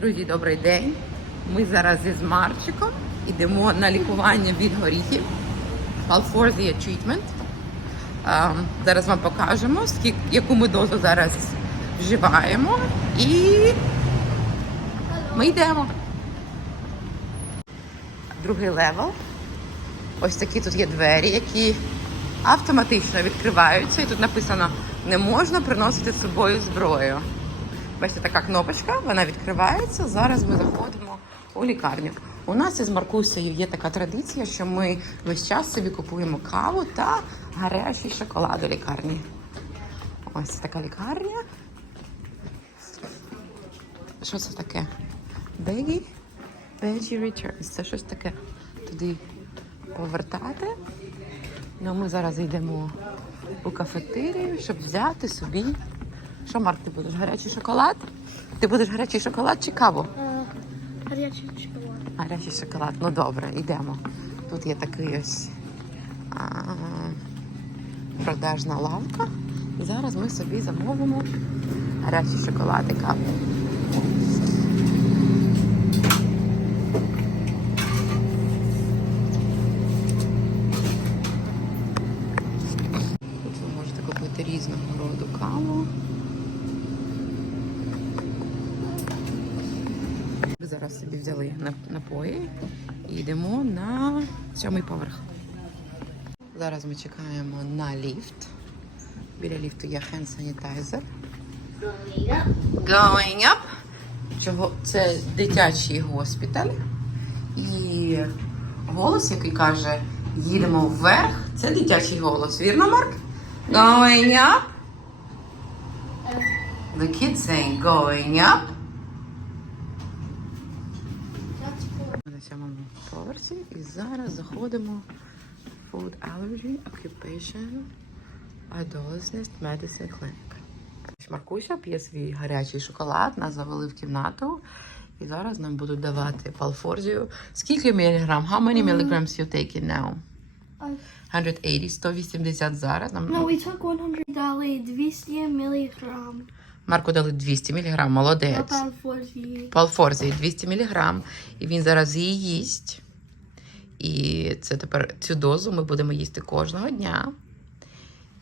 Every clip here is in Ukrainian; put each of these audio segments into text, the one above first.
Друзі, добрий день. Ми зараз із Марчиком йдемо на лікування від горіхів. Palforzia Treatment. Зараз вам покажемо, скільки, яку ми дозу зараз вживаємо. І ми йдемо. Другий левел. Ось такі тут є двері, які автоматично відкриваються. І тут написано: не можна приносити з собою зброю. Бачите, така кнопочка, вона відкривається. Зараз ми заходимо у лікарню. У нас із Маркусею є така традиція, що ми весь час собі купуємо каву та гарячий шоколад у лікарні. Ось така лікарня. Що це таке? Бегі? Veggie Returns. Це щось таке. Туди повертати. Ну, ми зараз йдемо у кафетерію, щоб взяти собі. Що, Марк, ти будеш гарячий шоколад? Ти будеш гарячий шоколад чи каву? Е, Гарячий шоколад. Гарячий шоколад. Ну добре, йдемо. Тут є такий ось а, продажна лавка. Зараз ми собі замовимо гарячий шоколад і каву. Тут ви можете купити різного роду каву. Ми зараз собі взяли нап- напої і йдемо на сьомий поверх. Зараз ми чекаємо на ліфт. Біля ліфту є hand sanitizer. Going up. Чого? Це дитячий госпіталь. І голос, який каже, їдемо вверх, це дитячий голос. Вірно, Марк? Going up. The kids saying going up. Ми на сьомому поверсі і зараз заходимо в Food Allergy Occupation Adolescent Medicine Clinic. Маркуся п'є свій гарячий шоколад, нас завели в кімнату. І зараз нам будуть давати палфорзію. Скільки міліграм? How many milligrams you taking now? 180, 180 зараз. Нам No, we took 100 дали 200 міліграм. Марку дали 200 міліграм, молодець. Палфорзії 200 мг, і він зараз її їсть. І це тепер цю дозу ми будемо їсти кожного дня.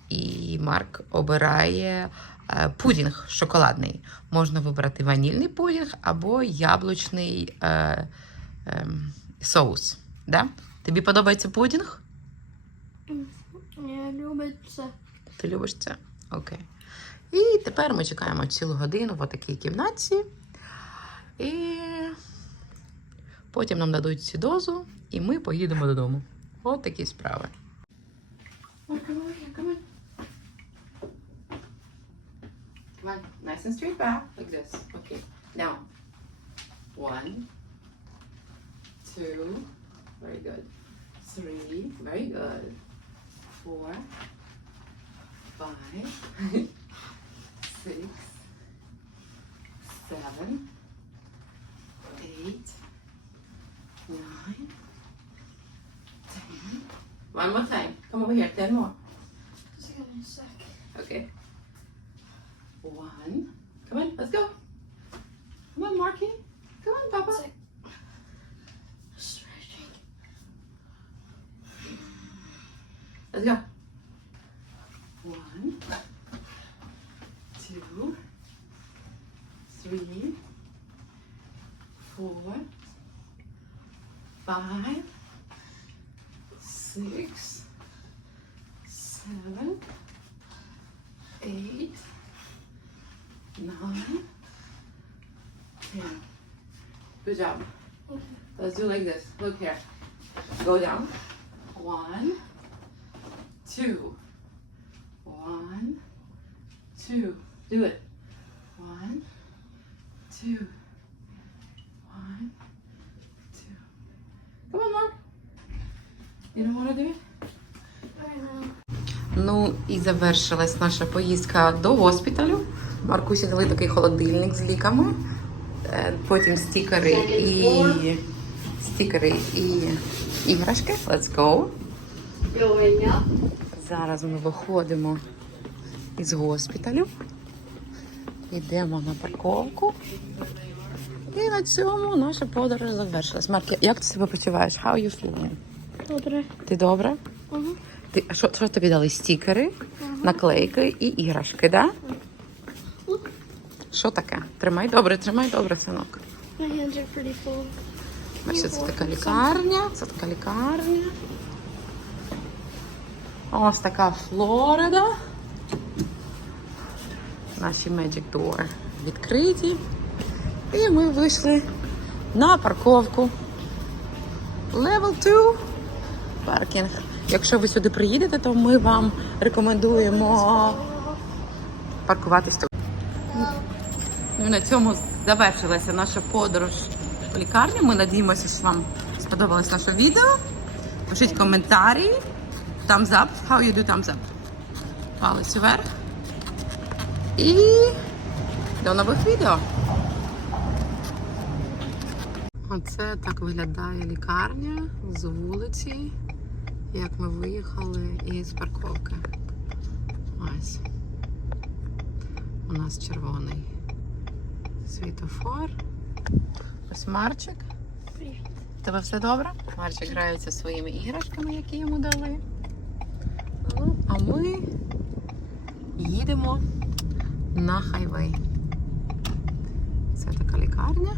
І Марк обирає е, пудінг шоколадний. Можна вибрати ванільний пудінг або яблучний е, е, соус. Да? Тобі подобається пудінг? Я люблю це. Ти любиш це? Окей. І тепер ми чекаємо цілу годину в такій кімнаті. І потім нам дадуть цю дозу, і ми поїдемо додому. От такі справи. Nice and straight back, like. Three, very good. Four, five, six, seven, eight, nine, ten. One more time. Come over here. Ten more. Just give me a sec. Okay. One. Come on, let's go. Come on, Marky. Come on, Papa. Six. Stretching. Let's go. One, two, three, four, five, six, seven, eight, nine, ten. Good job. Let's do like this. Look here. Go down. One, two. One, two. Do it. One, two. One, two. Come on, Mark. You don't want to do it? Ну і завершилась наша поїздка до госпіталю. Маркусі дали такий холодильник з ліками, е, потім стікери і стікери і іграшки. Let's go. Зараз ми виходимо із госпіталю. Йдемо на парковку. І на цьому наша подорож завершилась. Марк, як ти себе почуваєш? How you feeling? Добре. Ти добре? Угу. Ти, що, що тобі дали? Стікери, наклейки і іграшки, да? Що таке? Тримай добре, тримай добре, синок. Бачите, це така лікарня, це така лікарня. Ось така Флорида. Наші Magic Door відкриті. І ми вийшли на парковку. Level 2 паркінг. Якщо ви сюди приїдете, то ми вам рекомендуємо паркуватись тут. Ну на цьому завершилася наша подорож в лікарню. Ми надіємося, що вам сподобалось наше відео. Пишіть коментарі. Thumbs up. How you do thumbs up? Палець вверх. І до нових відео. Оце так виглядає лікарня з вулиці, як ми виїхали із парковки. Ось. У нас червоний світофор. Ось Марчик. Привіт. Тебе все добре? Марчик грається своїми іграшками, які йому дали. Ну, а ми їдемо на хайвей. Це така лікарня.